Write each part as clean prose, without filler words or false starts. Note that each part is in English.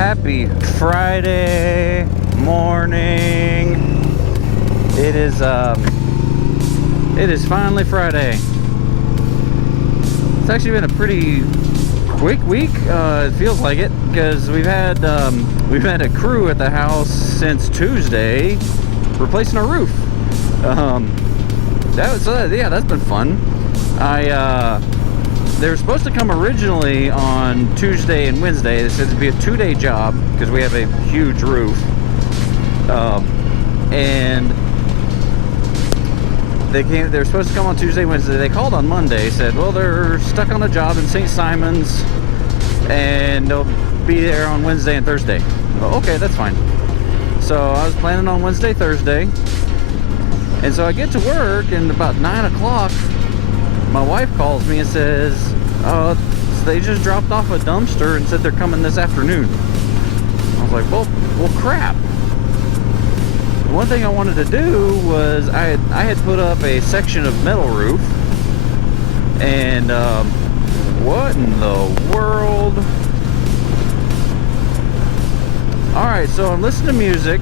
Happy Friday morning. It is finally Friday. It's actually been a pretty quick week. It feels like it, because we've had a crew at the house since Tuesday replacing our roof. That's been fun. They were supposed to come originally on Tuesday and Wednesday. They said it'd be a 2-day job because we have a huge roof. And they were supposed to come on Tuesday, Wednesday. They called on Monday, said, well, they're stuck on a job in St. Simons and they'll be there on Wednesday and Thursday. Well, okay, that's fine. So I was planning on Wednesday, Thursday. And so I get to work, and about 9 o'clock, my wife calls me and says, oh, they just dropped off a dumpster and said they're coming this afternoon. I was like, well crap. One thing I wanted to do was I had put up a section of metal roof, and what in the world? Alright, so I'm listening to music.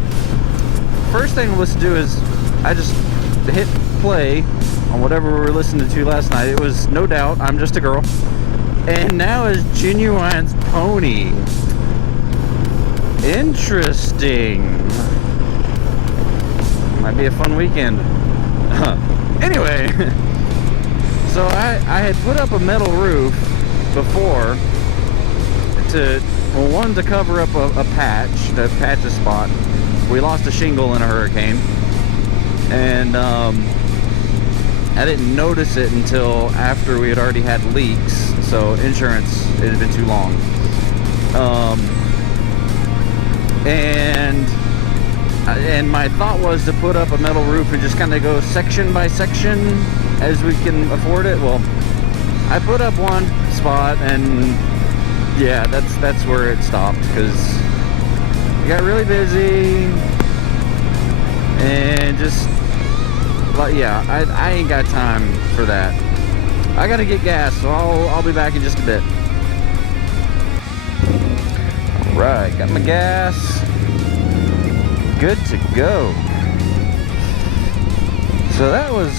First thing I listen to is I just hit play on whatever we were listening to last night. It was No Doubt, I'm Just a Girl. And now is Genuine's Pony. Interesting. Might be a fun weekend. Anyway, so I had put up a metal roof before one to cover up a patch, the patch a spot. We lost a shingle in a hurricane, and I didn't notice it until after we had already had leaks, so insurance, it had been too long. And my thought was to put up a metal roof and just kind of go section by section as we can afford it. Well, I put up one spot, and yeah, that's where it stopped, because we got really busy and just, but yeah, I ain't got time for that. I gotta get gas, so I'll be back in just a bit. Alright, got my gas. Good to go. So that was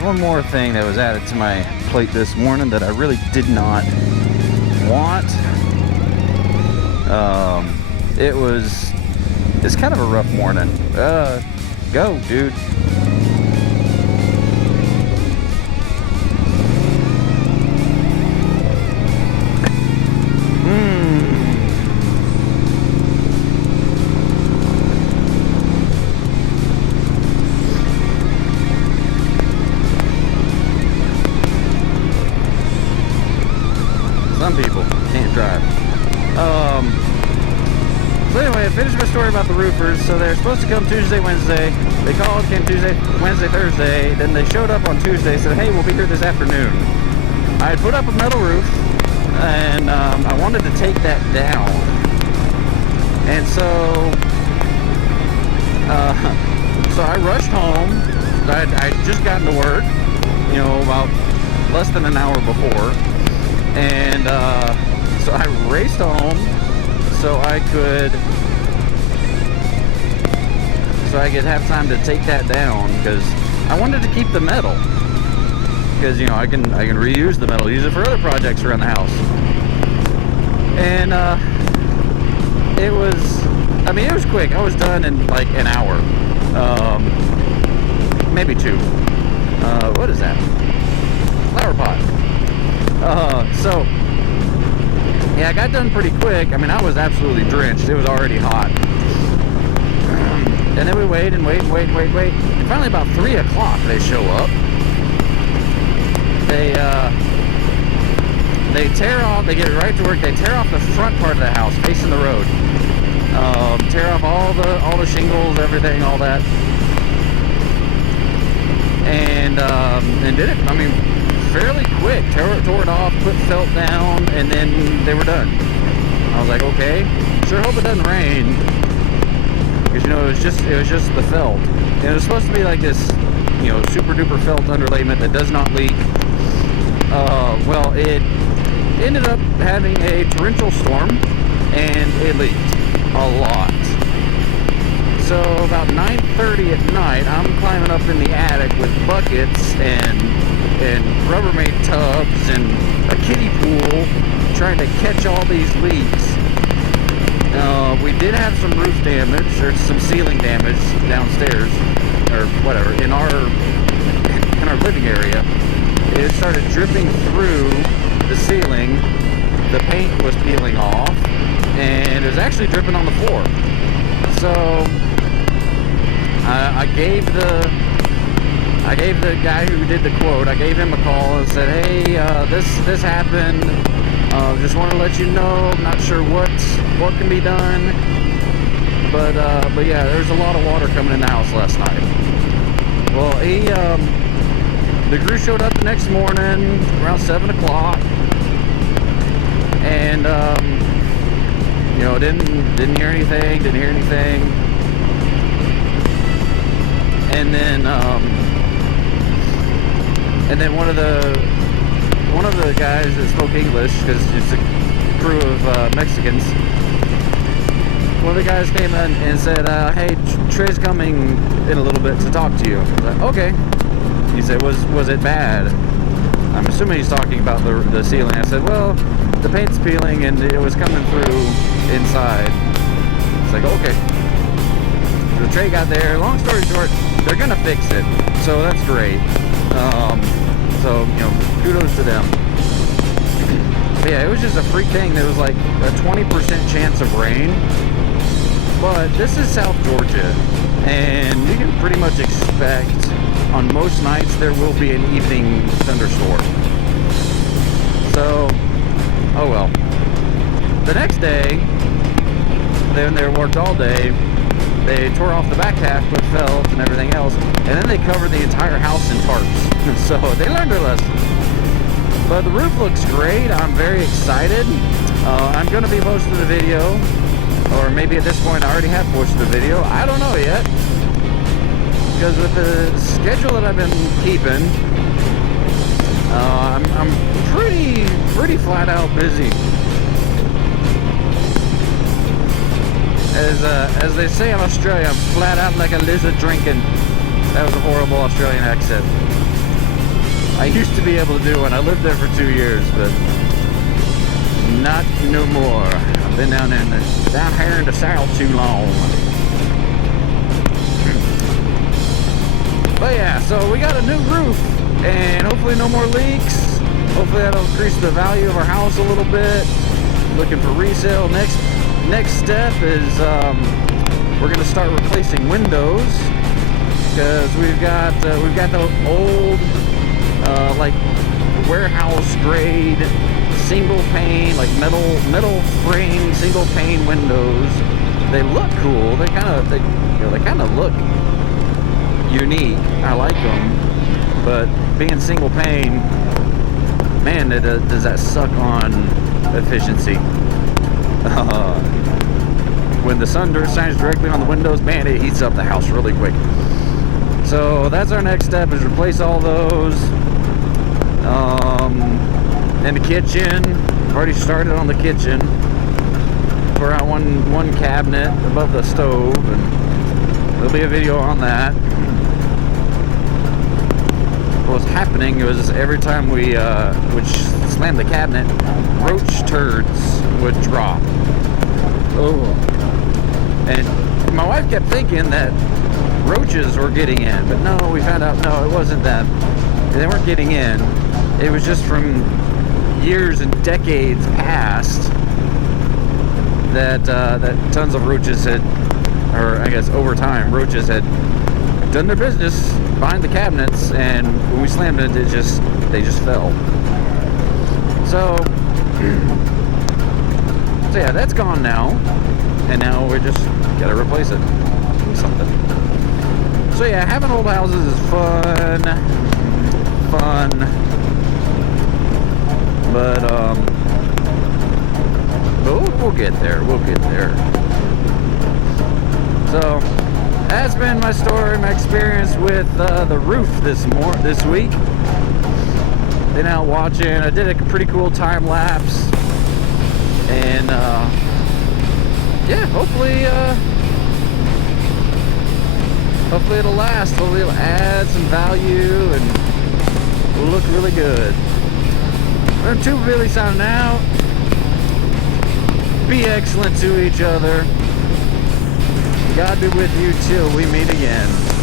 one more thing that was added to my plate this morning that I really did not want. It's kind of a rough morning. Go, dude. Some people can't drive. So anyway, I finished my story about the roofers. So they're supposed to come Tuesday, Wednesday. They called, came Tuesday, Wednesday, Thursday. Then they showed up on Tuesday, said, hey, we'll be here this afternoon. I had put up a metal roof, and I wanted to take that down. And so I rushed home. I'd just gotten to work, about less than an hour before. And so I raced home so I could have time to take that down, because I wanted to keep the metal, because I can reuse the metal, use it for other projects around the house. And it was quick. I was done in like an hour, maybe 2. What is that? Flower pot. So yeah, I got done pretty quick. I mean, I was absolutely drenched. It was already hot. And then we wait. And finally about 3 o'clock they show up. They tear off, they get right to work, they tear off the front part of the house facing the road. Tear off all the shingles, everything, all that. And did it, fairly quick. Tore it off, put felt down, and then they were done. I was like, okay, sure hope it doesn't rain, because it was just the felt. And it was supposed to be like this, super duper felt underlayment that does not leak. Well, it ended up having a torrential storm, and it leaked a lot. So about 9:30 at night, I'm climbing up in the attic with buckets and Rubbermaid tubs and a kiddie pool, trying to catch all these leaks. We did have some roof damage, or some ceiling damage downstairs, or whatever, in our living area. It started dripping through the ceiling. The paint was peeling off, and it was actually dripping on the floor. So I gave the guy who did the quote, I gave him a call and said, hey, this happened. Just want to let you know, I'm not sure what can be done, but yeah, there's a lot of water coming in the house last night. Well, the crew showed up the next morning around 7 o'clock, and you know, didn't hear anything, and then one of the guys that spoke English, because it's a crew of Mexicans, one of the guys came in and said, hey, Trey's coming in a little bit to talk to you. I was like, okay. He said, was it bad? I'm assuming he's talking about the ceiling. I said, well, the paint's peeling and it was coming through inside. It's like, okay. So Trey got there. Long story short, they're gonna fix it, so that's great. So, you know, kudos to them. But yeah, it was just a freak thing. There was like a 20% chance of rain. But this is South Georgia, and you can pretty much expect on most nights there will be an evening thunderstorm. So, oh well. The next day, then they worked all day. They tore off the back half with felt and everything else, and then they covered the entire house in tarps. So they learned their lesson. But the roof looks great. I'm very excited. I'm going to be posting the video, or maybe at this point I already have posted the video. I don't know yet, because with the schedule that I've been keeping, I'm pretty flat out busy. As they say in Australia, I'm flat out like a lizard drinking. That was a horrible Australian accent. I used to be able to do it. I lived there for 2 years, but not no more. I've been down here in the south too long. But yeah, so we got a new roof, and hopefully no more leaks. Hopefully that'll increase the value of our house a little bit. Looking for resale. Next step is we're gonna start replacing windows, because we've got the old like warehouse grade single pane, like metal frame single pane windows. They look cool. They kind of look unique. I like them, but being single pane, man, does that suck on efficiency. When the sun shines directly on the windows, man, it heats up the house really quick. So that's our next step, is replace all those. And the kitchen, I've already started on the kitchen. Pour out one cabinet above the stove, and there'll be a video on that. What was happening was every time we would slam the cabinet, roach turds would drop. Oh. And my wife kept thinking that roaches were getting in, but no, we found out, no, it wasn't them. They weren't getting in. It was just from years and decades past that tons of roaches had, or I guess over time, roaches had done their business behind the cabinets, and when we slammed it, they just fell. So yeah, that's gone now, and now we just gotta replace it with something. So yeah, having old houses is fun, but we'll get there. So that's been my story, my experience with the roof this week. been out watching. I did a pretty cool time lapse, and yeah, hopefully it'll last. Hopefully it'll add some value and look really good. I'm Tuba Billy signing out. Be excellent to each other. God be with you till we meet again.